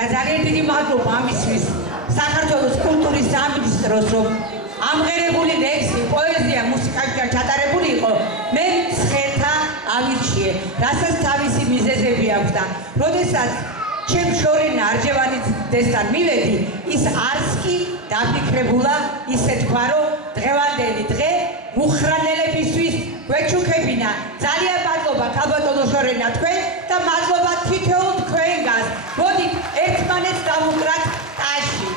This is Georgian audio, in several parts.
და ძალიან დიდი მადლობა ამისთვის საქართველოს კულტურის სამინისტროს, რომ ამღერებული ლექსი, პოეზია, მუსიკა ჩატარებული იყო, მე ცხელთა ავირჩიე, რასაც თავისი მიზეზები აქვს და როდესაც ჩემ შორენა არჯევანიძესთან მივედი, ის არც კი დაფიქრებულა ისე თქვა, რომ დღევანდელი დღე მუხრანელებისთვის გვეჩუქებინა. ძალიან მადლობა ქალბატონო შორენა თქვენ და მადლობა თითოეულ თქვენგანს. მოდით ერთმანეთს დავუკრათ ტაში.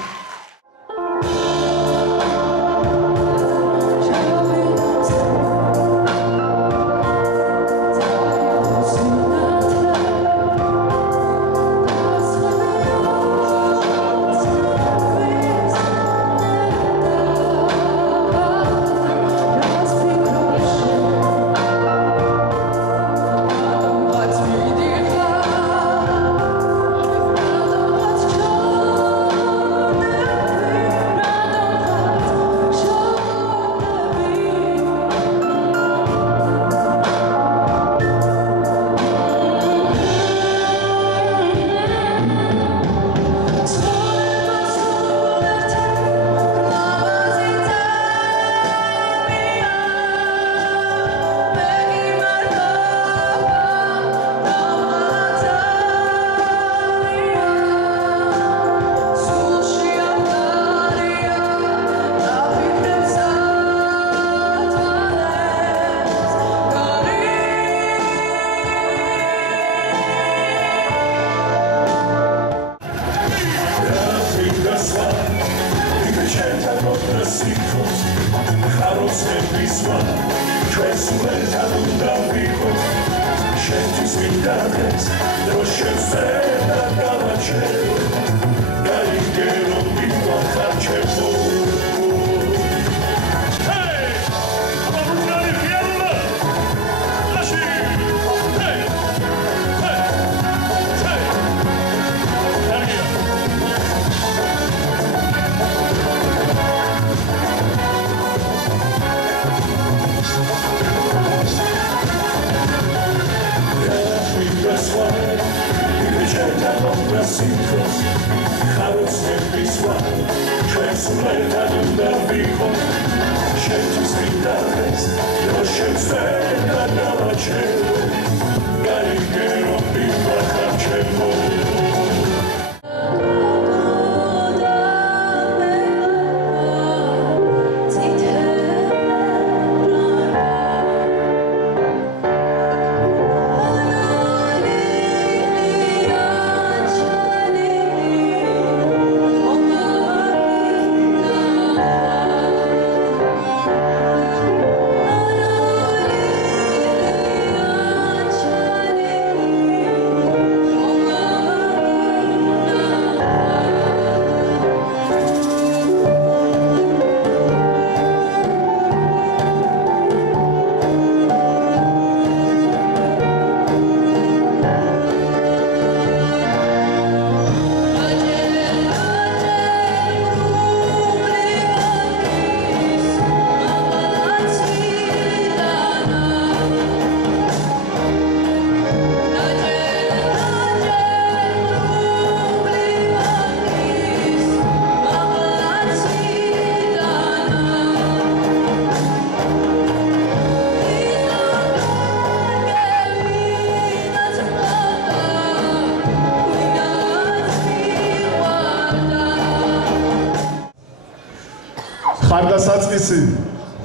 ხარდასაწყისი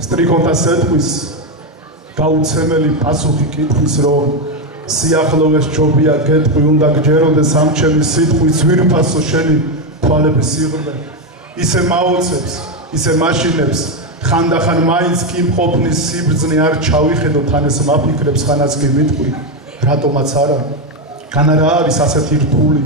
სტრიქონთა სეტყვის გაუცემელი პასუხი კითხვის, რომ სიახლოვეს ჯობია გეტყვი უნდა გჯეროდეს ამ ჩემი სიტყვის ძვირფასო შენი თვალების სიღრმე, ისე მაოცებს, ისე მაშინებს, ხანდახან მაინც კი მყოფნის სიბრძნე არ ჩავიხედო თან ეს მაფიქრებს, ხანაც კი მიტყვი, რატომაც არა, განა რა არის ასეთი რთული,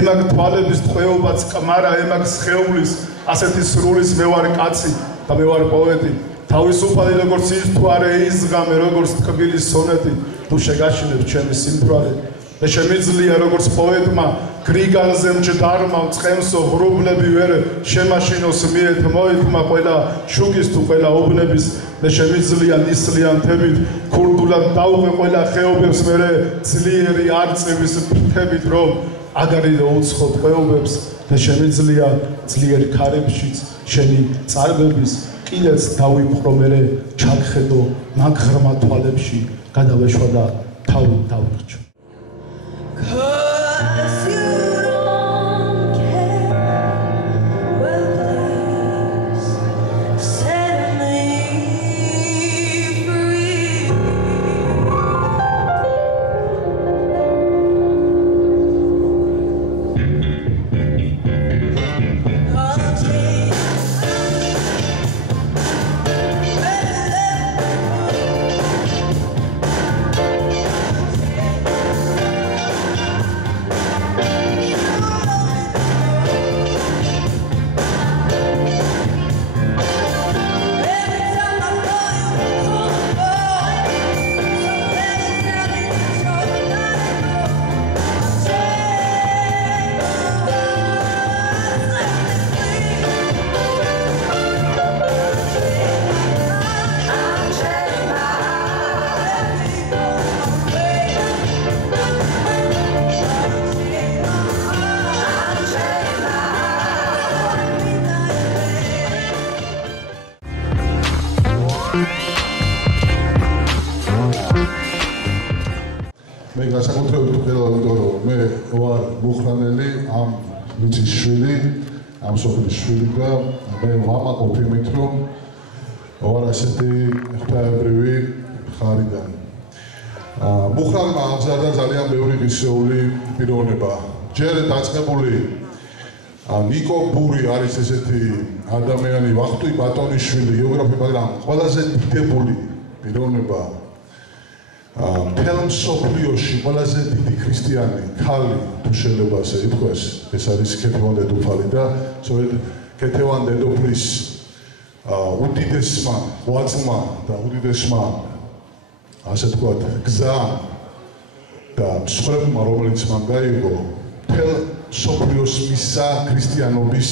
ემაგ თვალების ტყვეობაც კმარა, ემაგ სხეულის ასეთი სრულის მე ვარ კაცი და მე ვარ პოეტი, თავისუფალი როგორც ის თუ არა იზღამე, როგორც თბილი სონეტი, თუ შეგაშინებ ჩემი სიმთვრალე და შემიძლია როგორც პოეტმა გრიგალზე მჯდარმა წყემსო ღრუბლები ვერ შემაშინოს მიეთ მოეთმა ყველა შუქის თუ ყველა ობნების და შემიძლია ნისლიანთებით ქურდულად დავუღე ყველა ხეობებს მერე ძლიერი არწივის ფრთებით რომ აგარი რო უცხო ტყვეობებს და შემიძლია ძლიერ ქარებშიც შენი წარბების კიდეც დავიმხრო მერე ჩაგხედო მაგ ღრმა თვალებში გადავეშვა და თავი დავირჩო მე განსაკუთრებით ვქელა იმიტომ რომ მე ვარ მუხრანელი ამ მიწის შვილი ამ სოფლის შვილი და მე ვამაყობ იმით რომ ვარ ასეთი ღვთაებრივი ხარიდან მუხრანმა აღზარდა ძალიან ბევრი ღირსეული პიროვნება ჯერ დაწყებული ნიკო ბური არის ესეთი ადამიანი ვახტი ბატონიშვილი გეოგრაფი მაგრამ ყველაზე დიდებული პიროვნება მთელ მსოფლიოში ყველაზე დიდი ქრისტიანი ქალი თუ შეიძლება ასე ითქვას ეს არის ქეთევან დედოფალი და სწორედ ქეთევან დედოფლის უდიდესმა ვაძმა და უდიდესმა ასე ვთქვათ გზა და მსხვერპლმა რომელიც მან გაიგო მთელ მსოფლიოს მისცა ქრისტიანობის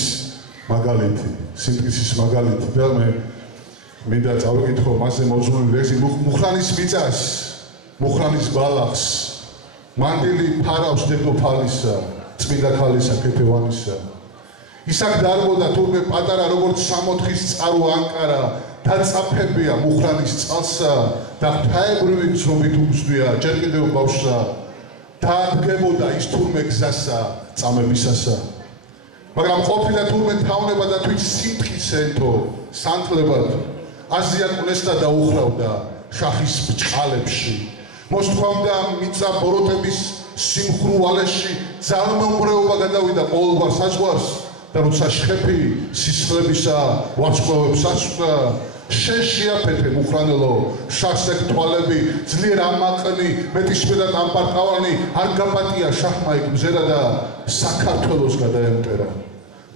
მაგალითი სინდისის მაგალითი და მე მინდა წავიკითხო მასზე მოძღვრული ლექსი მუხრანის მიწას მუხრანის ბალახს მანდილი ფარავს დედოფალისა წმინდა ქალისა ქეთევანისა ისაკ დარბოდა თურმე პატარა როგორც 64-ის წყარო ანკარა დაწაფებია მუხრანის წყალსა და ღვთაებრივი გზნობით უგზნია ჯერ კიდევ ბავშვსა დაადგებოდა ის თურმე გზასა წამებისასა მაგრამ ყოფილა თურმე თავნება და თვით სიმტკიცენთო სანთლებად აზიაკუნესთა დაუხრავდა შახის ბჭყალებში მოსთქვამდა მიწა ბოროტების სიმხრუვალეში ძალმომრეობა გადავიდა ყოველგვარ საზღვარს და როცა შხეფი სისხლებისა ვარსკვლავებს აცვდა შეშიაფეთე მუხრანელო შახსეკ თვალები ძლიერ ამაყნი მეტისმეტად ამპარტყავანი არ გაპატია შახმა იქ მზერა და საქართველოს გადაემტერა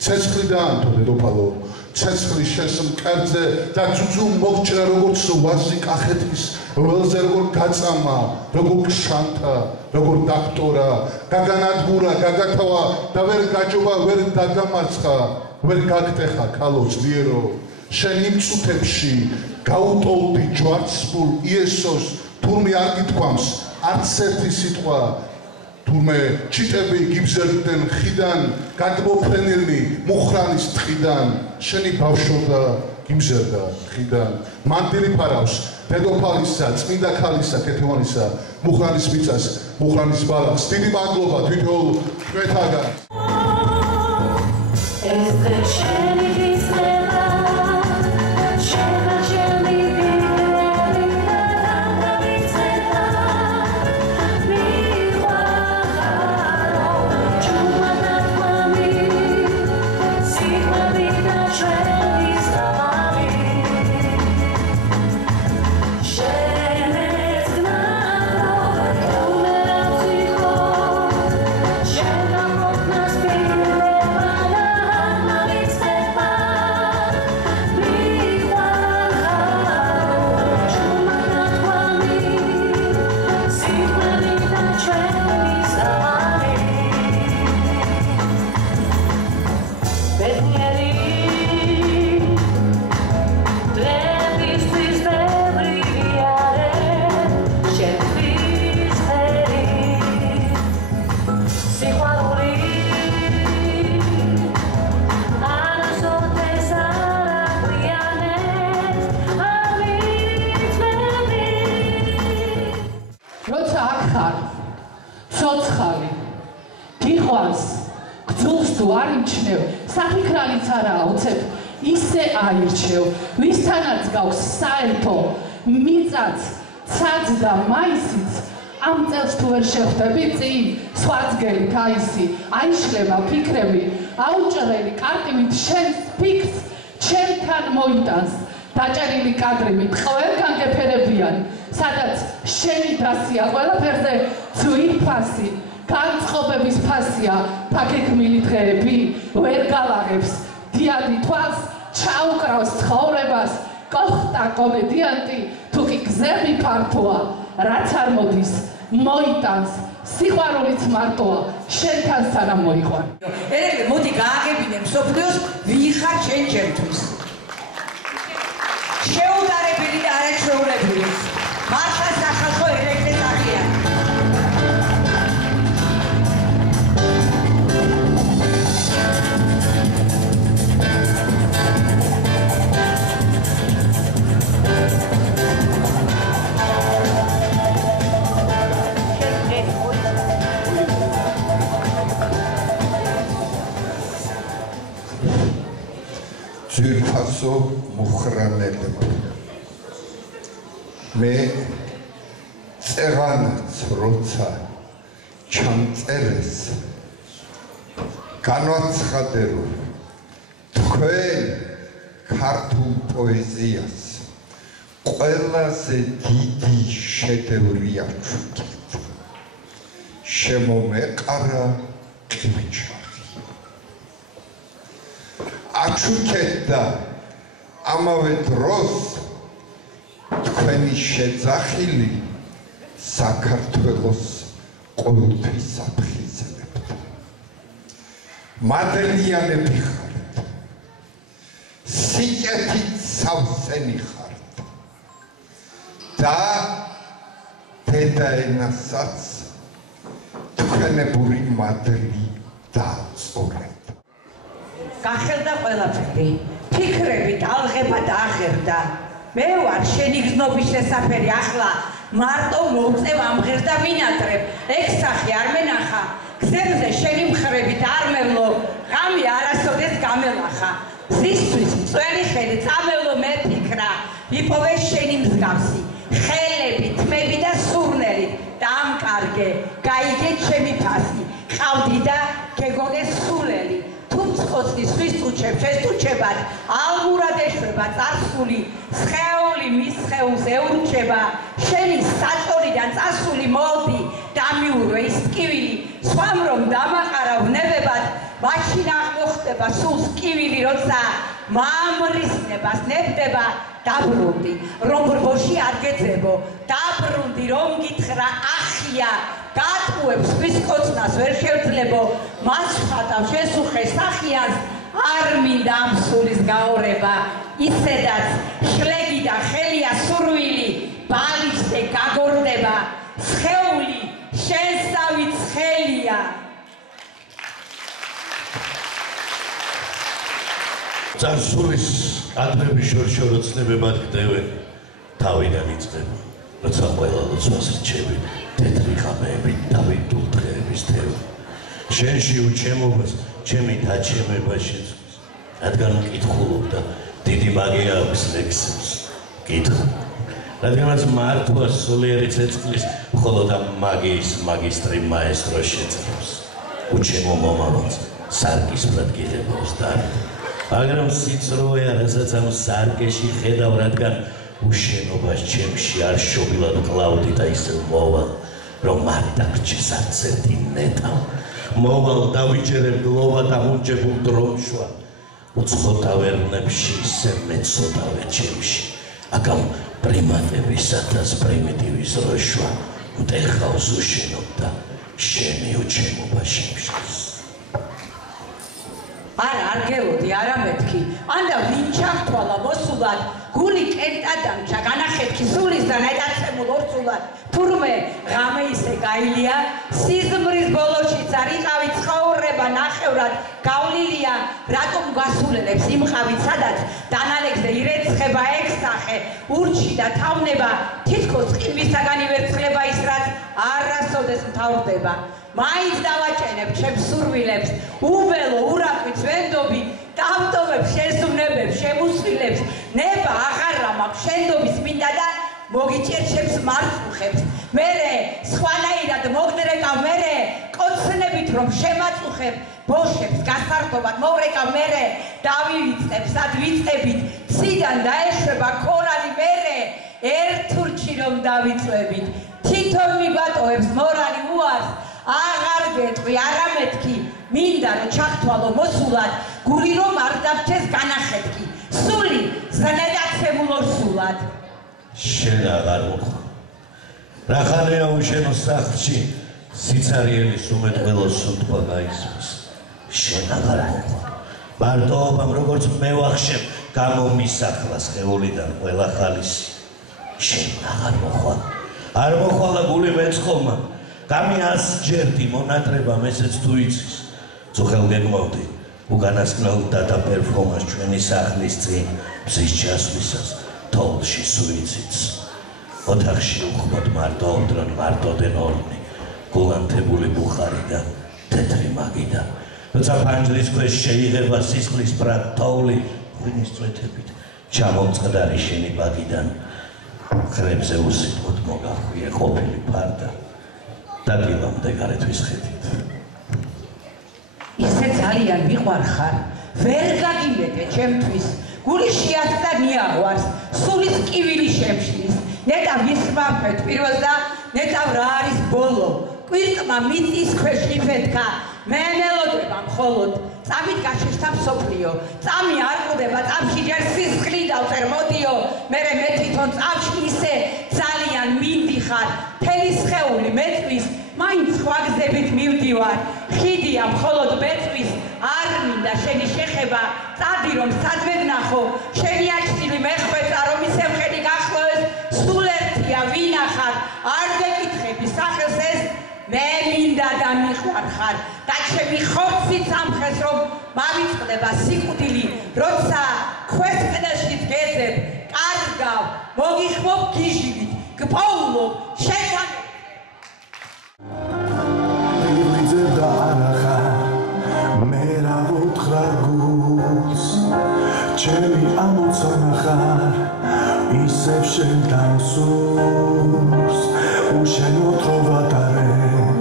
ცეცხლი დაანთო დედოფალო ცეცხლი შენს მკერდზე და ძუძუ მოგჭრა როგორც ვაზი კახეთის ველზე როგორ გაწამა როგორ გშანთა როგორ დაქტორა გაგანადგურა გაგათავა და ვერ გაჯობა ვერ დაგამარცხა ვერ გაგტეხა ქალო ძლიერო შენ იმ წუთებში გაუტოლდი ჯვარცმულ იესოს თურმე არ გითქვამს არც ერთი სიტყვა თურმე ჩიტები გიბზერდნენ ხიდან გადმოფრენილნი მუხრანის ტყიდან შენი ბავშვობა გიმზერდა ხიდან მანდილი ფარავს დედოფალისა წმინდა ქალისა ქეთევანისა მუხრანის მიწას მუხრანის ბალახს დიდი მადლობა თვითონ თქვენთაგან It's თუ არ იმჩნევ, საფიქრალიც არა აუცებ, ისე აირჩევ, ვისთანაც გაქვს საერთო, მიწაც, ცაც და მაისიც, ამ წელს თუ ვერ შეხვდები წინ, სხვაძგელი ქაისი, აიშლება ფიქრები, აუჭრელი კარტივით შენს ფიქრს, ჩემთან მოიტანს, დაჭერილი კადრებით ყველგან გეფერებიან, სადაც შენი დასია ყველაფერზე ძვირფასი, განწყობების ფასია, თაქექმილი დღეები, ვერ გალაღებს, დიადი თვალს, ჩაუკრავს ცხოვრებას, კოხტა კომედიანტი, თუ კი გზები ფართოა, რაც არ მოდის, მოიტანს, სიყვარულიც მარტოა, შენთან სანამ მოიყვან. ერეკლე, მოდი გააგებინე მსოფლიოს ვინ ხარ შენ ჩემთვის. შეუდარებელი და არაჩვეულებრივი. მართლა სახალხო ერეკლე აღიანი. ძვირფასო მუხრანელებო მე წერანაც როცა ჩამწერეს განვაცხადე რომ თქვენ ქართულ პოეზიას ყველაზე დიდი შედევრი აჩვენეთ შემომეყარა კრიჩა აჩუქეთ და ამავე დროს თქვენი შეძახილი საქართველოს ყოველთვის აფხიზებთ. მადლიანები ხართ. სიკეთით სავსენი ხართ. და დედაენასაც თქვენებური მადლი დააწორეთ. გახელდა ყველაფერი, ფიქრები ტალღება და აღერდა. მე ვარ შენი გზნობის შესაფერი ახლა მარტო მოვწევ ამღერდა ვინატრებ. ეგ სახე არ მენახა, გზებზე შენი მხრებით არ მევლო, ღამე არასოდეს გამელახა. ზისთვის მწვერი ხელი წამევლო მე ფიქრა, იპოვე შენი მსგავსი, ხელები, თმები და სურნელი, დამკარგე, გაიგე ჩემი ფასი, ყავდი და გეგონე სულელი. ხოცნის ხისტუჩებს შესტუჩებად ალმურად ეშვება წარსული სხეული მის სხეულს ეურჩება შენი საჭორიდან წასული მოლდი დამიურვე ის ტკივილი სხვამ რომ დამაყარა ვნებებად მაშინ აღმოხდება სულს ტკივილი როცა მაამრისნებას ნებდება დაბრუნდი რომ ბრბოში არ გეძებო დაბრუნდი რომ გითხრა ახია გატყუებს ვის კოცნას ვერ შევძლებო მას ხატავ შესუხეს სახიანს არ მინდა ამ სულის გაორება ისედაც შლეგი და ხელია სურვილი ბალისე გაგორდება სხეული შენსავით ხელია წარსულის კადრების შორშორო ცნებებად გდევენ თავიდან იწყება როცა ყველა ლოცვას რჩები თეთრი ღამეებით დავიდულ დღეების თევა შენში უჩემობას ჩემი დაჩემება შეცვლის რადგან მკითხულობ და დიდი მაგია აქვს ლექსებს კითხო რადგანაც მართვა სულიერი ცეცხლის მხოლოდ ამ მაგიის მაგისტრი მაესტრო შეძლებს უჩემო მომავალს სარკისფრად გიღებავს დარით მაგრამ სიცრუეა რასაც ამ სარკეში ხედავ რადგან უშენობას ჩემში არ შობილად კლავდი და ისევ მოვალ რომ არ დაგრჩეს არც ერთი ნეტა მოვალ დავიჯერებ გლოვა და მუნჯებულ დრომშვა უცხო ტავერნებში ისე მეცოდავე ჩემში აკამ პრიმატებისათაც პრიმიტივის როშვა მტეხავს უშენობ და შენი უჩემობა შემშლის არ გელოდი არა მეთქი ანდა ვინ ჩახთვალა მოსულად გული კენტა დამჩა განახეთქი სულის და ნეტაცემულ ორცულად თურმე ღამე ისე გაილია სიზმრის ბოლოშიც არ იყავი ცხოვრება ნახევრად გავლილია რატომ გასულელებს იმყავით სადაც დანალეგზე ირეცხება ექსახე ურჩი და თავნება თითქოს ყიმისაგან ივერცხლება ის რაც არასოდეს მთავრდება მაინც დავაჭენებ ჩემს სურვილებს უველო მოგებულობებს, შეზუნებებს, შემოსილებს, ნება აღარა მაქვს, შენდობის მინდა და მოგიჭერჩებს მარწუხებს. მერე სხვანაირად მოგდრეკავ, მერე კოცნებით რომ შემაწუხებ, ბოშებს გასართობად მორეკავ, მერე დავივიწყებ, სად ვიწყებით, ციდან დაეშვება ქორალი, მერე ერთურჩი რომ დავიწვევით, თითონ მიბატოებს მორალი უარს, აღარ გეტყვი, არა მეთქი, მინდა რომ ჩახთვალო მოსულად, გული რომ არ დავჩეს განახეთქი, სული ზნედაცემულო სულად. შენ აღარ მოხდა. რა ხანია უშენო სახლში, სიცარიელის უმეტყველო სუნთქვა გაისმის. შენ აღარ მოხდა. მარტოობამ როგორც მე ვახშებ, გამომისახლა სხეულიდან ყველა ხალისი. შენ აღარ მოხდა. არ მოხვალა გული მეწყობა. გამი 100 ჯერდი მონატრება მესეც თუ იცის. ძუხელ გეგმავდი, უკანასკნელ დატა პერფორმანს ჩვენი სახლის წინ, მზის ჩასვლისას, თოვლში სუიციდს. ოთახში უხმოდ მარტოობდნენ მარტოდენ ორნი, გულანთებული ბუხარი და თეთრი მაგიდა. როცა ფანჯრის ქვეშ შეიღება სისხლის ბრად თოვლი, ღვინის წვეთებით, ჩამომწყდარი შენი ბაგიდან, ხრებზე უსიტყვოდ მოგახვია ყოფილი ფარდა. დაგილამდე გარეთვის ხედით. ისე ძალიან მიყვარხარ, ვერ გაგიმეტე ჩემთვის, გული შეასწა მიაღვარს, სულის კივილი შემშლის, ნეტა მისმაფეთ პირველ და ნეტა რა არის ბოლო, კვირტმა მიწის ქვეშ იფეთქა, მე მელოდება მხოლოდ, წამით გაშეშთა მსოფლიო, წამი არ ყვდება, წამში ჯერ სისხლი დავწერ მოდიო, მერე მე თვითონ წამში ისე ძალიან მინდიხარ, თელი სხეული მეწვის, მაინც სხვა გზებით მივდივარ, ხიდია მხოლოდ მეწვის, არ მინდა შენი შეხება, წადი რომ სადმე ვნახო, შენი აჩილი მეხვეწა რომ ისე მხედი გახლოვეს, სულ ერთია ვინახარ, არ გეკითხები სახელს ეს, მე მინდა და მიყვარხარ და ჩემი ხორციც ამხეს რომ მავიწყდება სიკვდილი, როცა ქვესკნელშიც გეძებ, კარგავ, მოგიხმობ გიჟივით, გპოულობ, შენ და არახა მე რა ვუთხრა გულს ჩემი ამოცანა ხარ ისევ შენ დავსურს უშენო თოვატარებ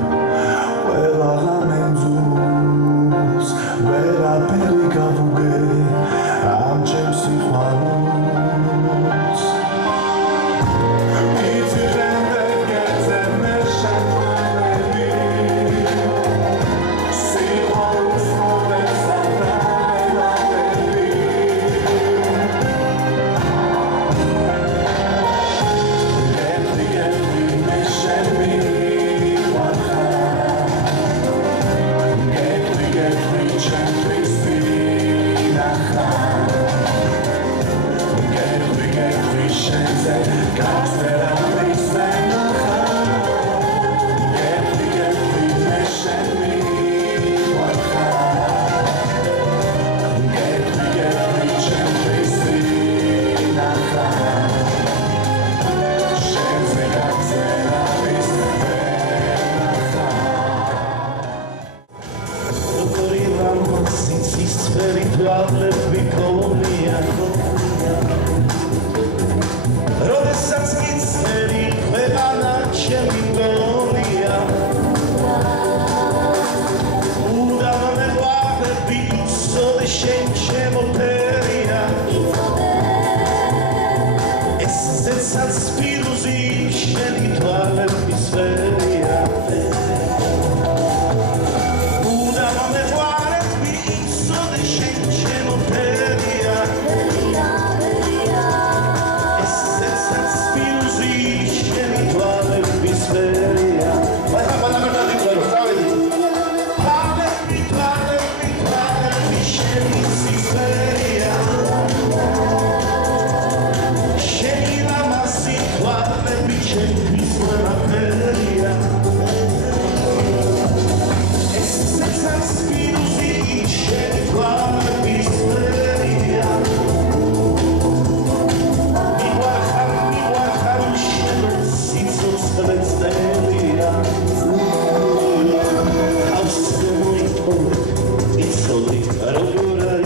ყველა ღამენძულს ვერაფერი გავუგე ამ ჩემს სიყვარულს It's so deep, I don't know what I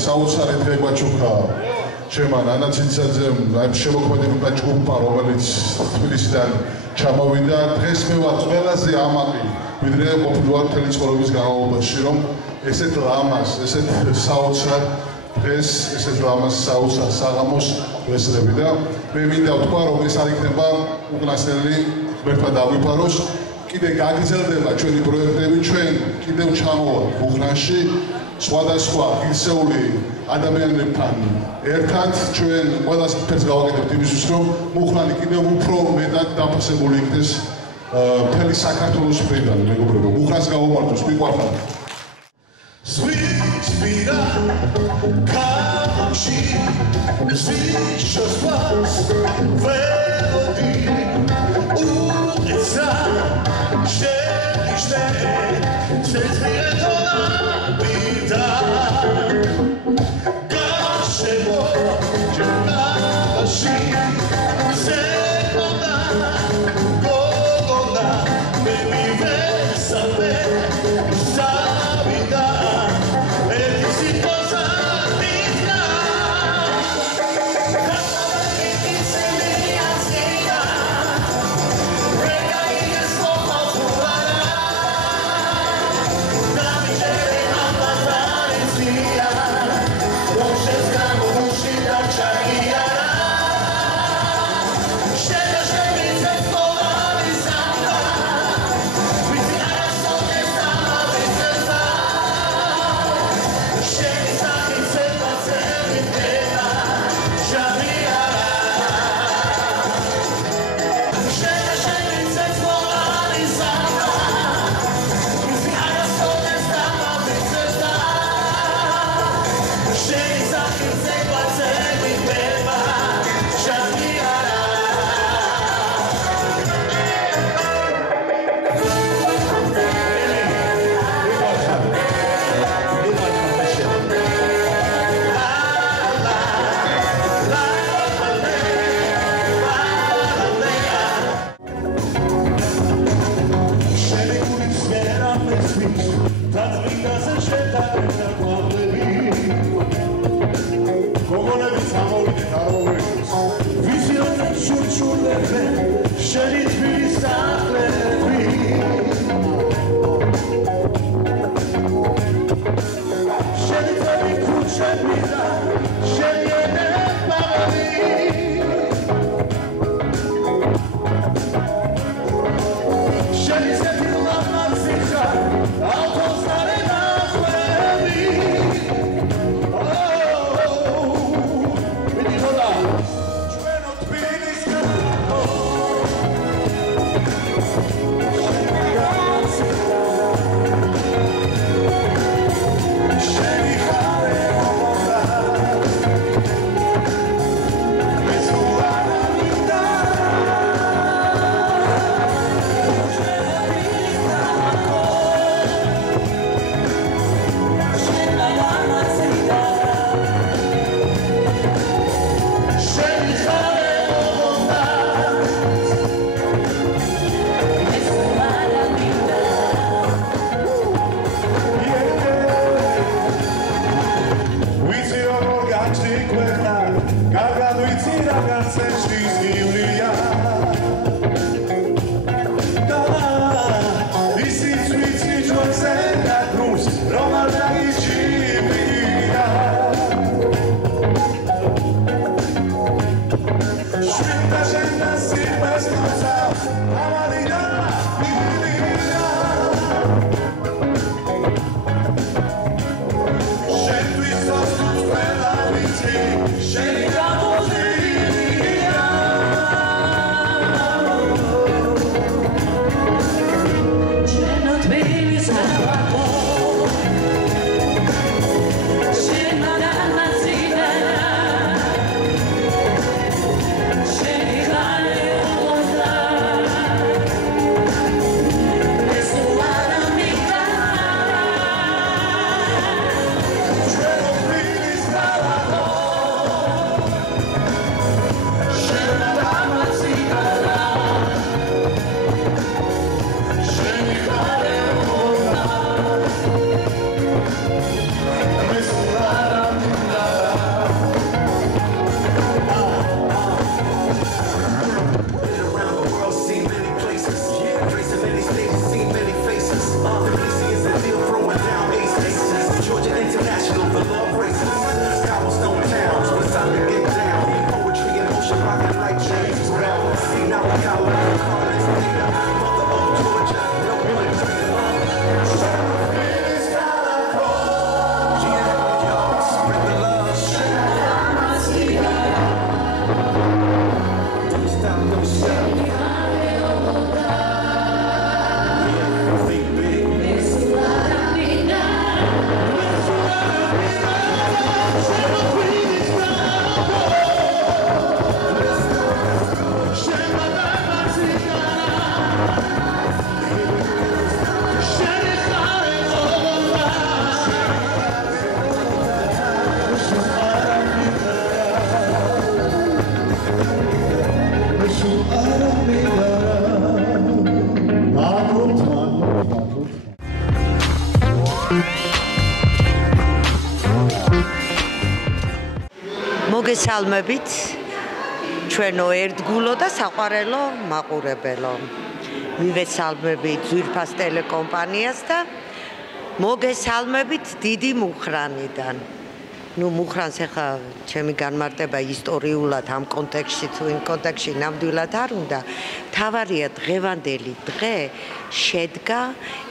საოცარი დღე გვაჩუქა ჩემ ანა ცინცაძემ შემოქმედება ჯგუფმა რომელიც თბილისიდან ჩამოვიდა დღეს მე ვარ ყველაზე ამაყი ვიდრე ყოფილვარ მთელი ცხოვრების განმავლობაში რომ ესეთ ლამას ესეთ საოცარ დღეს ესეთ ლამას საოცარ საღამოს ვესწრები და მე მინდა ვთქვა რომ ეს არ იქნება უკანასკნელი ღმერთმა დაგვიფაროს კიდე გაგრძელდება ჩვენი პროექტები ჩვენ კიდევ ჩამოვართ ბუხრანში სხვადასხვა ღირსეული ადამიანებთან ერთად ჩვენ ყველას ფერს გავაკეთებთ იმისთვის რომ მუხრანი კიდევ უფრო მეტად დაფასებული იქნეს მთელი საქართველოს მხრიდან მეგობრებო მუხრანს გავუმართოს მიყვარხარ Spira kamoshi zvišos pas velodi ulica želište cetire to nabita kašemo džavaši zemlja godona me mi vesame zavida მოგესალმებით ჩვენო ერთგულო და საყვარელო მაყურებელო. მივესალმებით ძვირფას ტელეკომპანიას და მოგესალმებით დიდი მუხრანიდან. მუხრანს ახლა ჩემი განმარტება ისტორიულად ამ კონტექსტში თუ იმ კონტექსტში ნამდვილად არ უნდა. თავარია დღევანდელი დღე შედგა,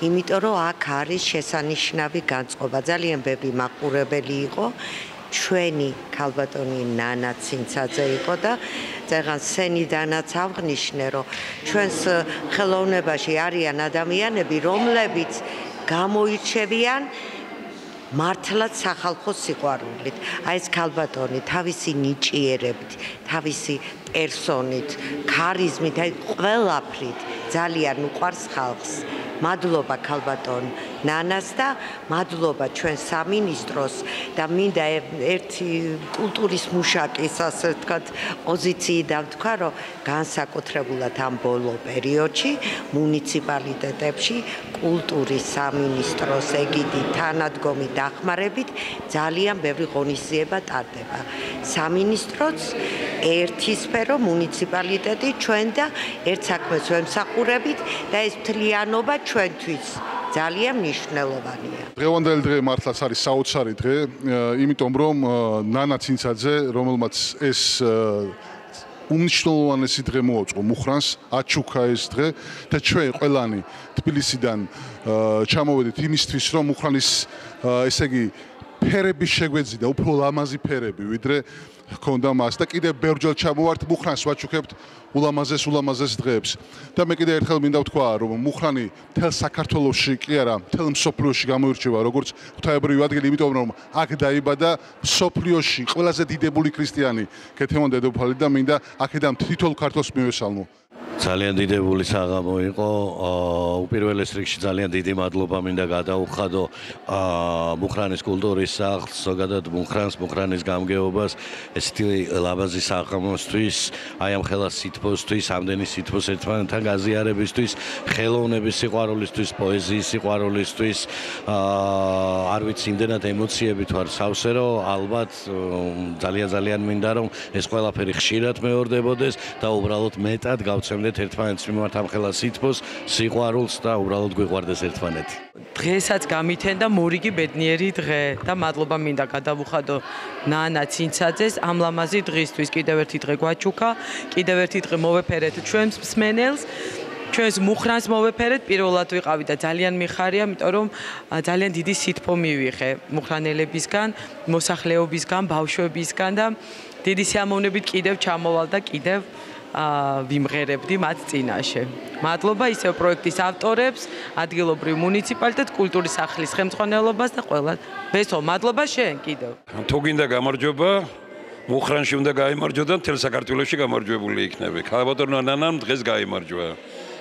იმიტომ რომ აქ არის შესანიშნავი განწყობა. ძალიან ბევრი მაყურებელი იყო. ჩვენი ქალბატონი ნანა ცინცაძე იყო და ზეღან სცენიდანაც აღნიშნე, რომ ჩვენს ხელოვნებაში არიან ადამიანები, რომლებიც გამოირჩევიან მართლაც სახალხო სიყვარულით. აი ეს ქალბატონი თავისი ნიჭიერებით, თავისი პერსონით, ქარიზმით, აი ყველაფრით ძალიან უყვარს ხალხს. მადლობა ქალბატონ ნანას და მადლობა ჩვენ სამინისტროს და მინდა ერთი კულტურის მუშაკის ასე ვთქვათ პოზიციიდან ვთქვა, რომ განსაკუთრებულად ამ ბოლო პერიოდში მუნიციპალიტეტებში კულტურის სამინისტროს ეგიდით თანადგომი დახმარებით ძალიან ბევრი ღონისძიება ტარდება. სამინისტროც ერთი სფერო მუნიციპალიტეტი ჩვენ და ერთ საქმეს ვემსახურებით და ეს მთლიანობა ჩვენთვის ძალიან მნიშვნელოვანია. დღევანდელი დღე მართლაც არის საოცარი დღე, იმიტომ რომ ნანა ცინცაძე, რომელმაც ეს უმნიშვნელოვანესი დღე მოაწყო მუხრანს, აჩუქა ეს დღე და ჩვენ ყველანი თბილისიდან ჩამოვედით იმისთვის, რომ მუხრანის ესე იგი ფერები შეგვეძიდა, უფრო ლამაზი ფერები, ვიდრე ჰქონდა მას და კიდევ ბევრჯერ ჩამოვართ მუხრანს ვაჩუქებთ ულამაზეს დღეებს. და მე კიდევ ერთხელ მინდა ვთქვა, რომ მუხრანი მთელ საქართველოში კი არა, მთელ მსოფლიოში გამოირჩევა როგორც ღვთაებრივი ადგილი, იმიტომ რომ აქ დაიბადა მსოფლიოში ყველაზე დიდებული ქრისტიანი ქეთევან დედოფალი და მინდა აქედან თითოეულ ქართველს მივესალმო. ძალიან დიდებული საღამო იყო. უპირველეს რიგში ძალიან დიდი მადლობა მინდა გადაუხადო მუხრანის კულტურის სახლს, ზოგადად მუხრანის გამგეობას ესეთი ლამაზი საღამოსთვის, აი ამ ხელა სითბოსთვის, ამდენი სითბოს ერთმანეთთან გაზიარებისთვის, ხელოვნების სიყვარულისთვის, პოეზიის სიყვარულისთვის, არ ვიცი, იმდენად ემოციებით ვარ სავსე, რომ ალბათ ძალიან მინდა რომ ეს ყველაფერი ხშირად მეორდებოდეს და უბრალოდ მეტად გავცემდეთ ერთმანეთს მიმართ ამ ხელა სითბოს, სიყვარულს და უბრალოდ გვიყვარდეს ერთმანეთი. დღესაც გამითენდა მორიგი ბედნიერი დღე და მადლობა მინდა გადავუხადო ნანა ცინცაძეს ამ ლამაზი დღისთვის. კიდევ ერთი დღე გვაჩუქა, კიდევ ერთი დღე მოვეფერეთ ჩვენს მსმენელს. ჩვენს მუხრანს მოვეფერეთ, პირველად ვიყავი და ძალიან მიხარია, იმიტომ რომ ძალიან დიდი სითბო მივიღე მუხრანელებისგან, მოსახლეობისგან, ბავშვებისგან და დიდი სიამოვნებით კიდევ ჩამოვალ და კიდევ ვიმღერებდი მათ წინაშე. მადლობა ისევ პროექტის ავტორებს, ადგილობრივ მუნიციპალიტეტ კულტურის სახლის ხელმძღვანელობას და ყველა. ბესო, მადლობა შენ კიდევ. თუ გინდა გამარჯობა, მუხრანში უნდა გაიმარჯვა და მთელ საქართველოში გამარჯვებული იქნები. ქალბატონო ნანამ დღეს გაიმარჯვა.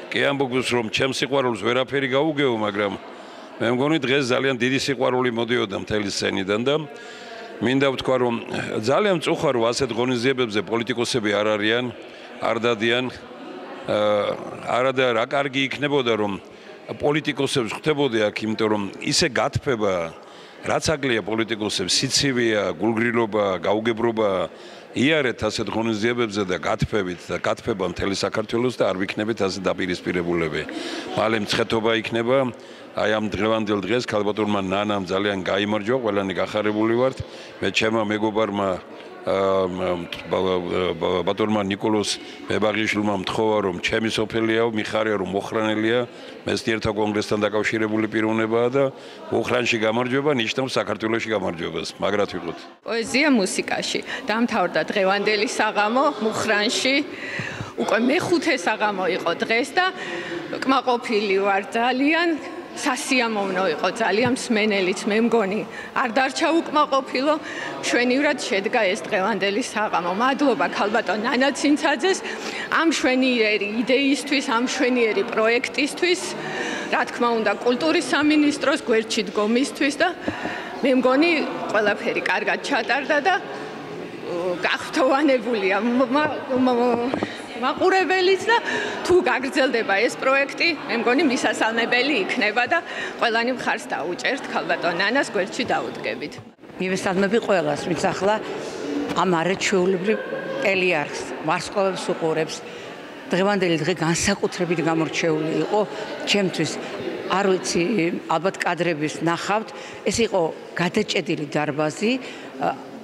კი ამბობს რომ ჩემს სიყვარულს ვერაფერი გაუგეო, მაგრამ მე მგონი დღეს ძალიან დიდი სიყვარული მოდიოდა მთელი სცენიდან და მინდა ვთქვა რომ ძალიან მწუხარ რომ ასეთ ღონისძიებებზე პოლიტიკოსები არ არიან. არ დადიან არადა რა კარგი იქნებოდა რომ პოლიტიკოსებს ხვდებოდი აქ, იმიტომ რომ ისე გათფება რაც აკლია პოლიტიკოსებს, სიცივეა, გულგრილობა, გაუგებრობა იარეთ ასეთ ღონისძიებებზე და გათფებით და გათფება მთელი საქართველოს და არ ვიქნებით ასე დაპირისპირებულები. მალე მცხეთობა იქნება. აი ამ დღევანდელ დღეს ქალბატონმა ნანამ ძალიან გაიმარჯვა, ყველანი გახარებული ვართ. მე ჩემმა მეგობარმა ბატონმა ნიკოლოს მებაღიშვილმა მთხოვა რომ ჩემი სოფელიაო, მიხარია რომ მოხრანელია, მესტიერთა კონგრესთან დაკავშირებული პიროვნებაა და მოხრანში გამარჯვება ნიშნავს საქართველოში გამარჯვებას. მაგრად ვიყოთ. პოეზია მუსიკაში. დამთავრდა დღევანდელი საღამო მუხრანში. უკვე მეხუთე საღამო იყო დღეს და კმაყოფილი ვარ ძალიან. სასიამოვნო იყო ძალიან მსმენელიც მე მგონი არ დარჩა უკმაყოფილო ჩვენივრად შედგა ეს დღევანდელი საღამო. მადლობა ქალბატონ ნანა ცინცაძეს ამ შვენიერი იდეისთვის, ამ შვენიერი პროექტისთვის, რა თქმა უნდა კულტურის სამინისტროს გვერდში დგომისთვის და მე მგონი ყველაფერი კარგად ჩატარდა და გახტოვანებულია მაყურებელიც და თუ გაგრძელდება ეს პროექტი, მე მგონი მისასალმებელი იქნება და ყველანი მხარს დაუჭერთ ქალბატონ ნანას გვერდში დაუდგებით. მივესალმები ყველას, ვინც ახლა ამ არაჩვეულებრივ ტელიარხს ვარსკვლავებს უყურებს. დღევანდელი დღე განსაკუთრებით გამორჩეული იყო ჩემთვის. არ ვიცი, ალბათ კადრების ნახავთ, ეს იყო გადაჭედილი დარბაზი,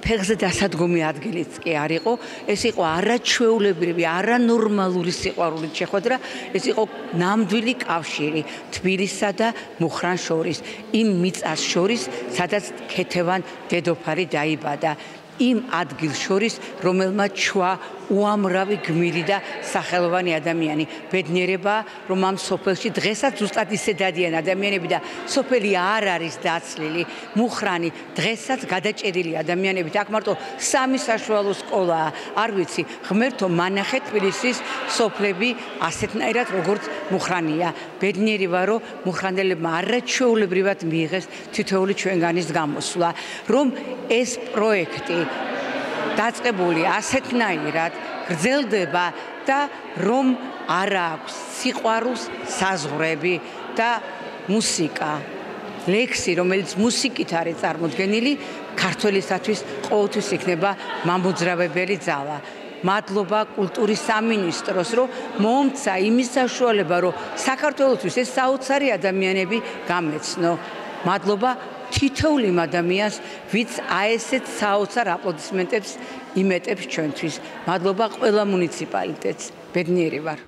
ფეხზე დასადგომი ადგილიც კი არ იყო, ეს იყო არაჩვეულებრივი, არანორმალური სიყვარულით შეხვედრა, ეს იყო ნამდვილი კავშირი თბილისსა და მუხრან შორის, იმ მიწას შორის, სადაც ქეთევან დედოფალი დაიბადა. იმ ადგილს შორის, რომელმაც შვა უამრავი გმირი და სახელოვანი ადამიანი. ბედნიერება, რომ ამ სოფელში დღესაც ზუსტად ისე დადიან ადამიანები და სოფელი არ არის დაცლილი. მუხრანი დღესაც გადაჭედილი ადამიანებით. აქ მარტო 3 საშუალო სკოლაა. არ ვიცი, ღმერთო მანახე თბილისის სოფლები ასეთნაირად როგორც მუხრანია. ბედნიერი ვარ, რომ მუხრანელებმა არაჩვეულებრივად მიიღეს თითოეული ჩვენგანის გამოსვლა, რომ ეს პროექტი დაწყებული ასეთნაირად გრძელდება და რომ არ აქვს სიყვარულს საზღვრები და მუსიკა. ლექსი, რომელიც მუსიკით არის წარმოდგენილი, ქართველისათვის ყოველთვის იქნება მამოძრავებელი ძალა. მადლობა კულტურის სამინისტროს, რომ მომცა იმის საშუალება, რომ საქართველოსთვის ეს საოცარი ადამიანები გამეცნო. მადლობა თითოეულ იმ ადამიანს, ვინც აესეთ საოცარ აპლოდისმენტებს იმეტებს ჩვენთვის. მადლობა ყველა მუნიციპალიტეტს. ბედნიერი ვარ.